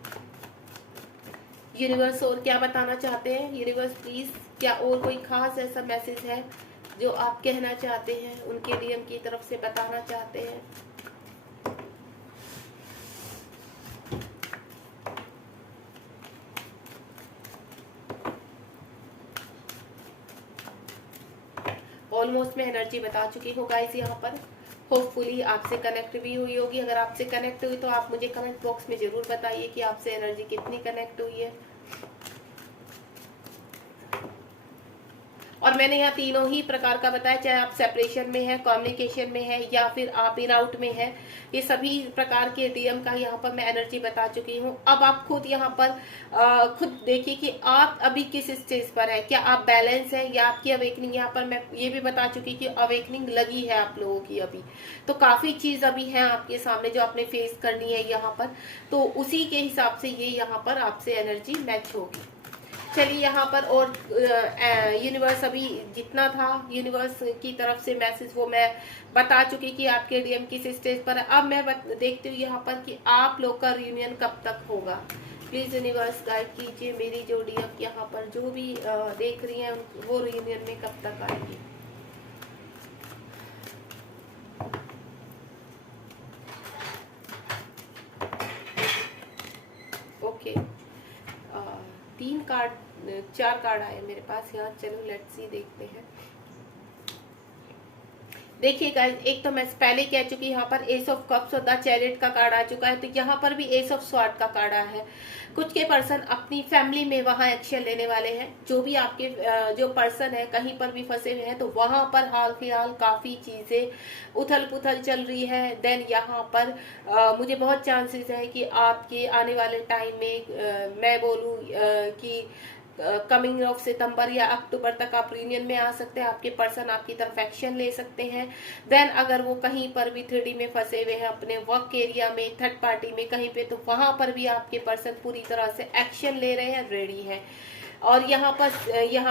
यूनिवर्स और क्या बताना चाहते हैं। यूनिवर्स प्लीज, क्या और कोई खास ऐसा मैसेज है जो आप कहना चाहते हैं, उनके डीएम की तरफ से बताना चाहते हैं। ऑलमोस्ट मैं एनर्जी बता चुकी हूँ गाइस यहाँ पर। होपफुली आपसे कनेक्ट भी हुई होगी। अगर आपसे कनेक्ट हुई तो आप मुझे कमेंट बॉक्स में जरूर बताइए कि आपसे एनर्जी कितनी कनेक्ट हुई है। और मैंने यहाँ तीनों ही प्रकार का बताया, चाहे आप सेपरेशन में है, कम्युनिकेशन में है, या फिर आप इन आउट में है, ये सभी प्रकार के डीएम का यहाँ पर मैं एनर्जी बता चुकी हूँ। अब आप खुद यहाँ पर खुद देखिए कि आप अभी किस स्टेज पर है, क्या आप बैलेंस है या आपकी अवेकनिंग, यहाँ पर मैं ये भी बता चुकी कि अवेकनिंग लगी है आप लोगों की अभी। तो काफी चीज अभी है आपके सामने जो आपने फेस करनी है यहाँ पर, तो उसी के हिसाब से ये यहाँ पर आपसे एनर्जी मैच होगी। चलिए यहाँ पर, और यूनिवर्स अभी जितना था यूनिवर्स की तरफ से मैसेज वो मैं बता चुकी कि आपके डीएम किस स्टेज पर है। अब मैं देखती हूँ यहाँ पर कि आप लोग का रियूनियन कब तक होगा। प्लीज यूनिवर्स गाइड कीजिए मेरी जो डीएम यहाँ पर जो भी देख रही हैं वो रियूनियन में कब तक आएगी। ओके, 4 कार्ड आए मेरे पास यहाँ। चलो लेट्स सी, देखते हैं। देखिए गाइस, एक तो मैं पहले कह चुकी यहाँ पर एस ऑफ कप्स और द चैरियट का कार्ड आ चुका है, तो यहाँ पर भी एस ऑफ स्वॉर्ड का कार्ड आया है। कुछ के पर्सन अपनी फैमिली में वहां एक्शन लेने वाले हैं। जो भी आपके जो पर्सन है कहीं पर भी फंसे हुए हैं, तो वहां पर हाल फिलहाल काफी चीजें उथल पुथल चल रही है। देन यहाँ पर मुझे बहुत चांसेस है कि आपके आने वाले टाइम में मैं बोलूँ कि कमिंग ऑफ सितंबर या अक्टूबर तक आप यूनियन में आ सकते हैं। आपके पर्सन आपकी तरफ एक्शन ले सकते हैं। देन अगर वो कहीं पर भी 3D में फंसे हुए हैं अपने वर्क एरिया में, थर्ड पार्टी में कहीं पे, तो वहां पर भी आपके पर्सन पूरी तरह से एक्शन ले रहे हैं, रेडी है। और यहाँ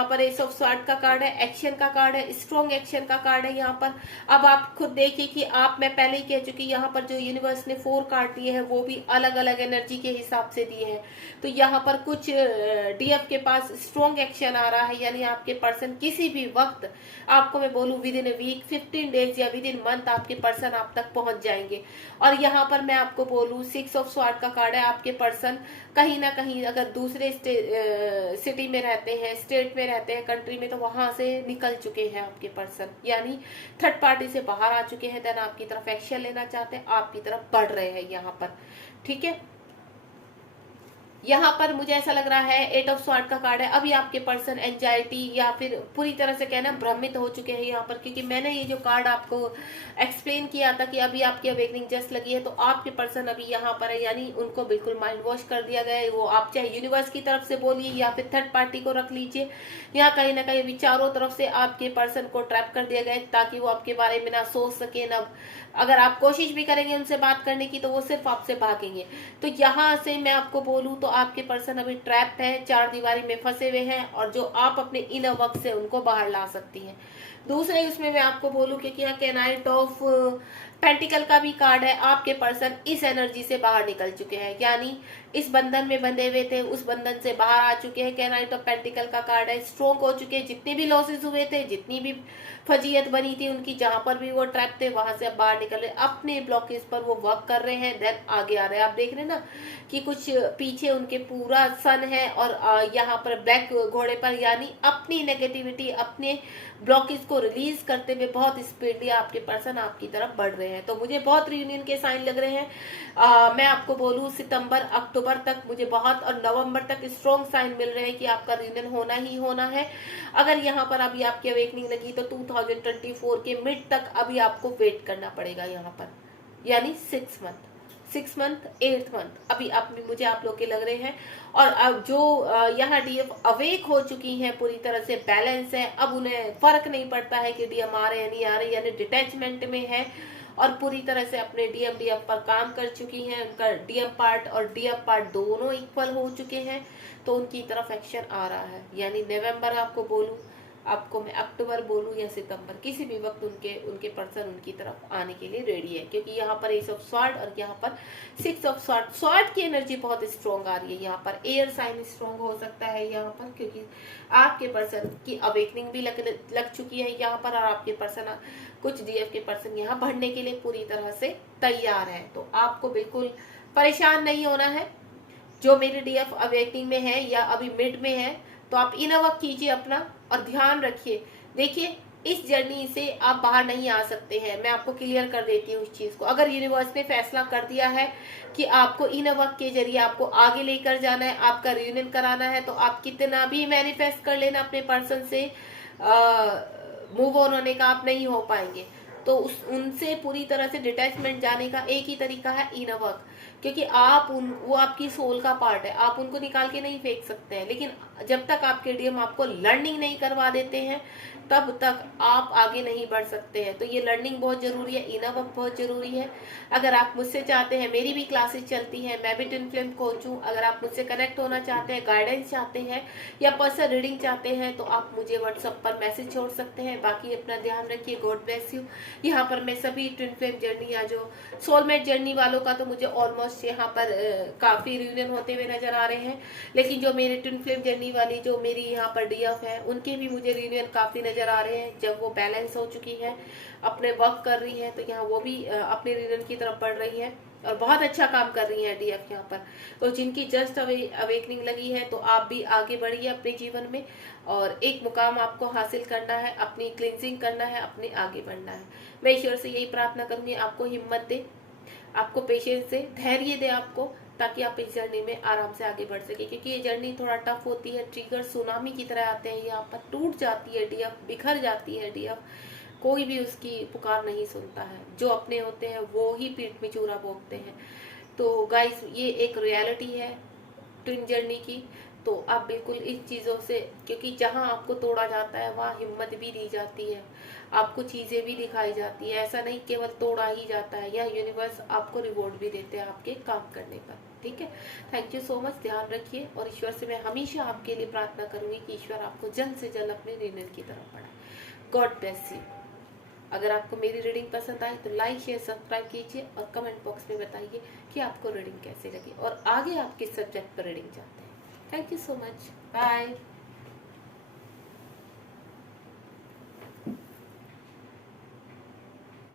पर एस ऑफ स्वॉर्ड का कार्ड है, एक्शन का कार्ड है, स्ट्रॉन्ग एक्शन का कार्ड है यहाँ पर। अब आप खुद देखिए कि मैं पहले ही कह चुकी, यहाँ पर जो यूनिवर्स ने 4 कार्ड दिए हैं वो भी अलग अलग एनर्जी के हिसाब से दिए हैं। तो यहाँ पर कुछ डीएफ के पास स्ट्रॉन्ग एक्शन आ रहा है, यानी आपके पर्सन किसी भी वक्त, आपको मैं बोलूँ विद इन वीक, 15 डेज या विद इन मंथ आपके पर्सन आप तक पहुंच जाएंगे। और यहाँ पर मैं आपको बोलूँ 6 ऑफ स्वॉर्ड का कार्ड है। आपके पर्सन कहीं ना कहीं अगर दूसरे सिटी में रहते हैं, स्टेट में रहते हैं, कंट्री में, तो वहां से निकल चुके हैं आपके पर्सन, यानी थर्ड पार्टी से बाहर आ चुके हैं। देन आपकी तरफ एक्शन लेना चाहते हैं, आपकी तरफ बढ़ रहे हैं यहाँ पर, ठीक है। यहाँ पर मुझे ऐसा लग रहा है 8 ऑफ स्वॉर्ड का कार्ड है। अभी आपके पर्सन एंजाइटी या फिर पूरी तरह से कहना भ्रमित हो चुके हैं यहाँ पर, क्योंकि मैंने ये जो कार्ड आपको एक्सप्लेन किया था कि अभी आपकी अवेकनिंग जस्ट लगी है, तो आपके पर्सन अभी यहाँ पर है, यानी उनको बिल्कुल माइंड वॉश कर दिया गया है। वो आप चाहे यूनिवर्स की तरफ से बोलिए या फिर थर्ड पार्टी को रख लीजिए, यहाँ कहीं ना कहीं विचारों तरफ से आपके पर्सन को ट्रैप कर दिया गया है, ताकि वो आपके बारे में ना सोच सके, ना अगर आप कोशिश भी करेंगे उनसे बात करने की तो वो सिर्फ आपसे भागेंगे। तो यहाँ से मैं आपको बोलूँ तो आपके पर्सन अभी ट्रैप है, 4 दीवारी में फंसे हुए हैं, और जो आप अपने इनर वर्क से उनको बाहर ला सकती हैं। दूसरे उसमें मैं आपको बोलूँ कि यहाँ के नाइट ऑफ पेंटिकल का भी कार्ड है। आपके पर्सन इस एनर्जी से बाहर निकल चुके हैं, यानी इस बंधन में बंधे हुए थे, उस बंधन से बाहर आ चुके हैं। नाइट ऑफ पेंटिकल का कार्ड है, स्ट्रॉन्ग हो चुके हैं। जितने भी लॉसेस हुए थे, जितनी भी फजीयत बनी थी उनकी, जहां पर भी वो ट्रैप थे, वहां से अब बाहर निकल रहे, अपने ब्लॉकेज पर वो वर्क कर रहे हैं। देन आगे आ रहे हैं। आप देख रहे हैं ना कि कुछ पीछे उनके पूरा सन है, और यहाँ पर ब्लैक घोड़े पर, यानी अपनी नेगेटिविटी, अपने ब्लॉकेज को रिलीज करते हुए बहुत स्पीडली आपके पर्सन आपकी तरफ बढ़ रहे हैं। तो मुझे बहुत रियूनियन के साइन लग रहे हैं। मैं आपको बोलूँ सितंबर अक्टूबर तक मुझे बहुत, और नवंबर तक स्ट्रॉन्ग साइन मिल रहे हैं कि आपका रियूनियन होना ही होना है। अगर यहाँ पर अभी आपकी अवेकनिंग लगी तो 2024 के मिड तक अभी आपको वेट करना पड़ेगा यहाँ पर, यानी 6 मंथ 8th मंथ अभी मुझे आप लोग के लग रहे हैं। और अब जो यहाँ डीएफ अवेक हो चुकी हैं, पूरी तरह से बैलेंस है, अब उन्हें फर्क नहीं पड़ता है कि डीएम आ रहे हैं नहीं आ रहे, यानी डिटैचमेंट में है और पूरी तरह से अपने डीएफ पर काम कर चुकी हैं। उनका डीएम पार्ट और डीएफ पार्ट दोनों इक्वल हो चुके हैं, तो उनकी तरफ एक्शन आ रहा है। यानी नवंबर आपको बोलूँ, आपको मैं अक्टूबर बोलूँ या सितंबर, किसी भी वक्त उनके पर्सन उनकी तरफ आने के लिए रेडी है, क्योंकि यहाँ पर एस ऑफ स्वॉर्ड और यहाँ पर 6 ऑफ स्वॉर्ड की एनर्जी बहुत स्ट्रॉन्ग आ रही है। यहाँ पर एयर साइन स्ट्रॉन्ग हो सकता है यहाँ पर, क्योंकि आपके पर्सन की अवेकनिंग भी लग चुकी है यहाँ पर, और आपके पर्सन, कुछ डीएफ के पर्सन यहाँ बढ़ने के लिए पूरी तरह से तैयार है। तो आपको बिल्कुल परेशान नहीं होना है। जो मेरे डीएफ अवेकनिंग में है या अभी मिड में है, तो आप इनर वर्क कीजिए अपना, और ध्यान रखिए। देखिए, इस जर्नी से आप बाहर नहीं आ सकते हैं, मैं आपको क्लियर कर देती हूँ इस चीज को। अगर यूनिवर्स ने फैसला कर दिया है कि आपको इनर वर्क के जरिए आपको आगे लेकर जाना है, आपका रियूनियन कराना है, तो आप कितना भी मैनिफेस्ट कर लेना अपने पर्सन से, मूव ऑन होने का आप नहीं हो पाएंगे। तो उनसे पूरी तरह से डिटैचमेंट जाने का एक ही तरीका है इनर वर्क, क्योंकि वो आपकी सोल का पार्ट है, आप उनको निकाल के नहीं फेंक सकते हैं। लेकिन जब तक आपके डीएम आपको लर्निंग नहीं करवा देते हैं तब तक आप आगे नहीं बढ़ सकते हैं। तो ये लर्निंग बहुत जरूरी है, इनर वर्क बहुत जरूरी है। अगर आप मुझसे चाहते हैं, मेरी भी क्लासेस चलती हैं, मैं भी ट्विन फ्लेम कोच हूँ, अगर आप मुझसे कनेक्ट होना चाहते हैं, गाइडेंस चाहते हैं या पर्सनल रीडिंग चाहते हैं तो आप मुझे व्हाट्सएप पर मैसेज छोड़ सकते हैं। बाकी अपना ध्यान रखिए, गॉड ब्लेस यू। यहाँ पर मैं सभी ट्विन फ्लेम जर्नी या जो सोलमेट जर्नी वालों का तो मुझे ऑलमोस्ट यहाँ पर काफी रियूनियन होते हुए नजर आ रहे हैं, लेकिन जो मेरे ट्विन फ्लेम जर्नी वाली जो मेरी यहाँ पर डीएफ है उनके भी मुझे रियूनियन काफी नजर आ रहे हैं। जब वो बैलेंस हो चुकी है, अपने वर्क कर रही है, तो यहाँ वो भी अपने रियूनियन की तरफ बढ़ रही है और बहुत अच्छा काम कर रही है डीएफ यहाँ पर। तो जिनकी जस्ट अवेकनिंग लगी है तो आप भी आगे बढ़िए अपने जीवन में, और एक मुकाम आपको हासिल करना है, अपनी क्लिनजिंग करना है, अपने आगे बढ़ना है। मैं ईश्वर से यही प्रार्थना करूंगी, आपको हिम्मत दे, आपको पेशेंस दे, धैर्य दे आपको, ताकि आप इस जर्नी में आराम से आगे बढ़ सके। क्योंकि ये जर्नी थोड़ा टफ होती है, ट्रिगर सुनामी की तरह आते हैं, यहाँ पर टूट जाती है डीएफ, बिखर जाती है डीएफ, कोई भी उसकी पुकार नहीं सुनता है। जो अपने होते हैं वो ही पीठ में चूरा भोगते हैं। तो गाइस, ये एक रियलिटी है ट्विन जर्नी की। तो आप बिल्कुल इस चीज़ों से, क्योंकि जहाँ आपको तोड़ा जाता है वहाँ हिम्मत भी दी जाती है, आपको चीज़ें भी दिखाई जाती है। ऐसा नहीं केवल तोड़ा ही जाता है, यह यूनिवर्स आपको रिवॉर्ड भी देते हैं आपके काम करने पर। ठीक है, थैंक यू सो मच, ध्यान रखिए। और ईश्वर से मैं हमेशा आपके लिए प्रार्थना करूंगी कि ईश्वर आपको जल्द से जल्द अपने रियूनियन की तरफ बढ़ाए। God bless you. अगर आपको मेरी रीडिंग पसंद आई तो लाइक शेयर सब्सक्राइब कीजिए और कमेंट बॉक्स में बताइए कि आपको रीडिंग कैसी लगी और आगे आप किस सब्जेक्ट पर रीडिंग चाहते हैं। Thank you so much, bye.